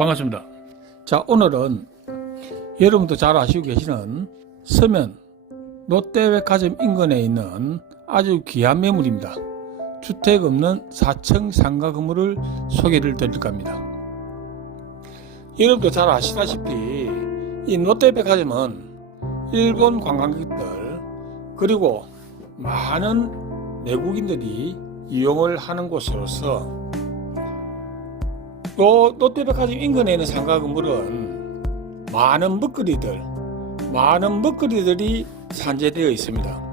반갑습니다. 자, 오늘은 여러분도 잘 아시고 계시는 서면 롯데백화점 인근에 있는 아주 귀한 매물입니다. 주택 없는 4층 상가 건물을 소개를 드릴까 합니다. 여러분도 잘 아시다시피 이 롯데백화점은 일본 관광객들 그리고 많은 내국인들이 이용을 하는 곳으로서 또 롯데백화점 인근에 있는 상가 건물은 많은 먹거리들, 많은 먹거리들이 산재되어 있습니다.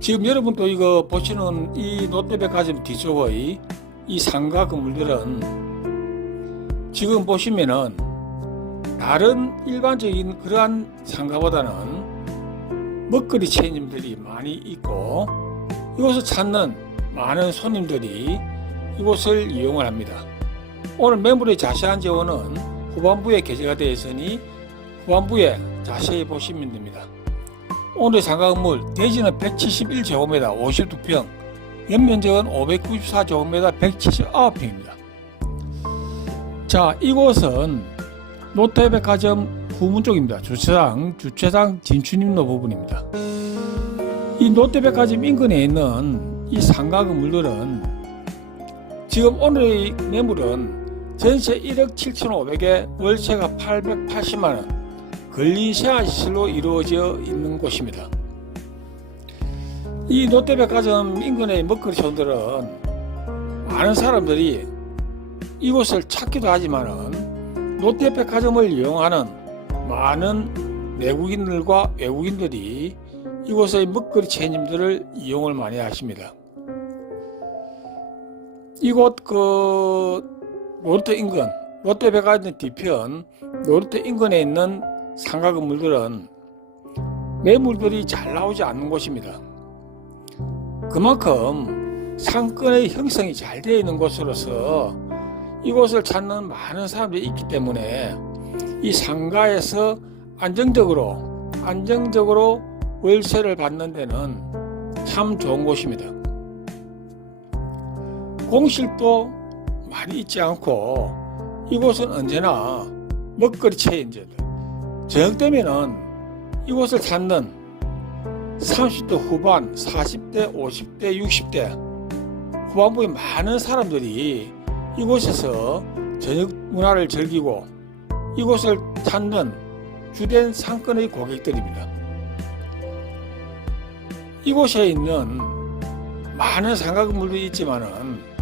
지금 여러분도 이거 보시는 이 롯데백화점 뒤쪽의 이 상가 건물들은 지금 보시면은 다른 일반적인 그러한 상가보다는 먹거리 체인점들이 많이 있고 이곳을 찾는 많은 손님들이 이곳을 이용을 합니다. 오늘 매물의 자세한 재원은 후반부에 게재가 되어 있으니 후반부에 자세히 보시면 됩니다. 오늘의 상가 건물 대지는 171제곱미터 52평, 연면적은 594제곱미터 179평입니다. 자, 이곳은 롯데백화점 후문 쪽입니다. 주차장, 주차장 진출입로 부분입니다. 이 롯데백화점 인근에 있는 이 상가 건물들은 지금 오늘의 매물은 전세 1억 7,500에 월세가 880만원, 근린생활시설로 이루어져 있는 곳입니다. 이 롯데백화점 인근의 먹거리 촌들은 많은 사람들이 이곳을 찾기도 하지만은 롯데백화점을 이용하는 많은 내국인들과 외국인들이 이곳의 먹거리 체인점들을 이용을 많이 하십니다. 이곳 그 롯데 인근 롯데 백화점 뒤편 롯데 인근에 있는 상가 건물들은 매물들이 잘 나오지 않는 곳입니다. 그만큼 상권의 형성이 잘 되어 있는 곳으로서 이곳을 찾는 많은 사람들이 있기 때문에 이 상가에서 안정적으로 안정적으로 월세를 받는 데는 참 좋은 곳입니다. 공실도 많이 있지 않고 이곳은 언제나 먹거리 체인점들 저녁 되면은 이곳을 찾는 30대 후반, 40대, 50대, 60대 후반부에 많은 사람들이 이곳에서 저녁 문화를 즐기고 이곳을 찾는 주된 상권의 고객들입니다. 이곳에 있는 많은 상가 건물들이 있지만은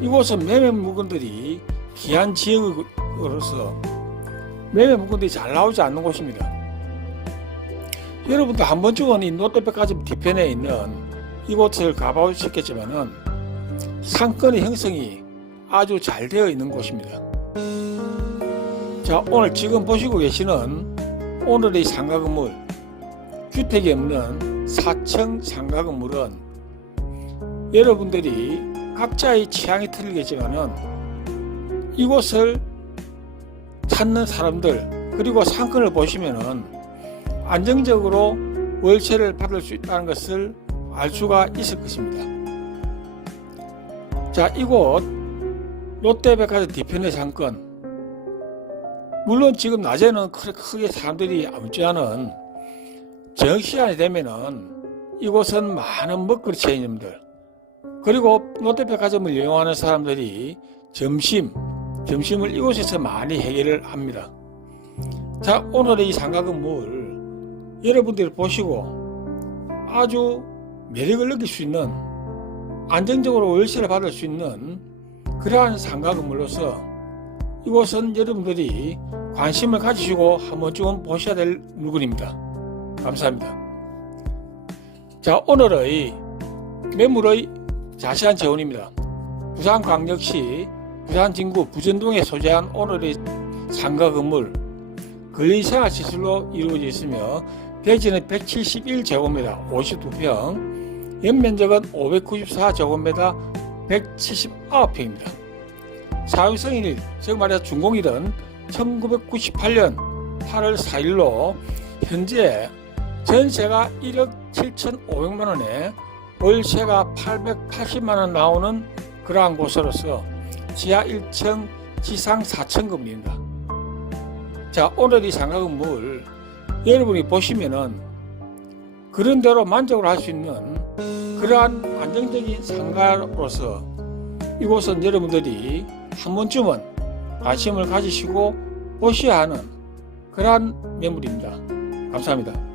이곳은 매매 물건들이 귀한 지역으로서 매매 물건들이 잘 나오지 않는 곳입니다. 여러분도 한 번쯤은 이 롯데백화점 뒤편에 있는 이곳을 가보셨겠지만은 상권의 형성이 아주 잘 되어 있는 곳입니다. 자, 오늘 지금 보시고 계시는 오늘의 상가 건물, 주택이 없는 4층 상가 건물은 여러분들이 각자의 취향이 틀리겠지만은 이곳을 찾는 사람들 그리고 상권을 보시면은 안정적으로 월세를 받을 수 있다는 것을 알 수가 있을 것입니다. 자, 이곳 롯데백화점 뒤편의 상권 물론 지금 낮에는 크- 크게 사람들이 아무지 않은 저녁 시간이 되면은 이곳은 많은 먹거리 체인점들 그리고 롯데백화점을 이용하는 사람들이 점심 점심을 이곳에서 많이 해결을 합니다. 자 오늘의 이 상가 건물 여러분들이 보시고 아주 매력을 느낄 수 있는 안정적으로 월세를 받을 수 있는 그러한 상가 건물로서 이곳은 여러분들이 관심을 가지시고 한 번쯤은 보셔야 될 물건입니다. 감사합니다. 자, 오늘의 매물의 자세한 재원입니다. 부산광역시 부산진구 부전동에 소재한 오늘의 상가 건물 근린생활시설로 이루어져 있으며 대지는 171제곱미터 52평, 연면적은 594제곱미터 179평입니다. 사용성일, 즉 말해서 준공일은 1998년 8월 4일로 현재 전세가 1억 7,500만 원에 월세가 880만 원 나오는 그러한 곳으로서 지하 1층 지상 4천 건물입니다. 자, 오늘 이 상가 건물 여러분이 보시면은 그런 대로 만족을 할 수 있는 그러한 안정적인 상가로서 이곳은 여러분들이 한 번쯤은 관심을 가지시고 보셔야 하는 그러한 매물입니다. 감사합니다.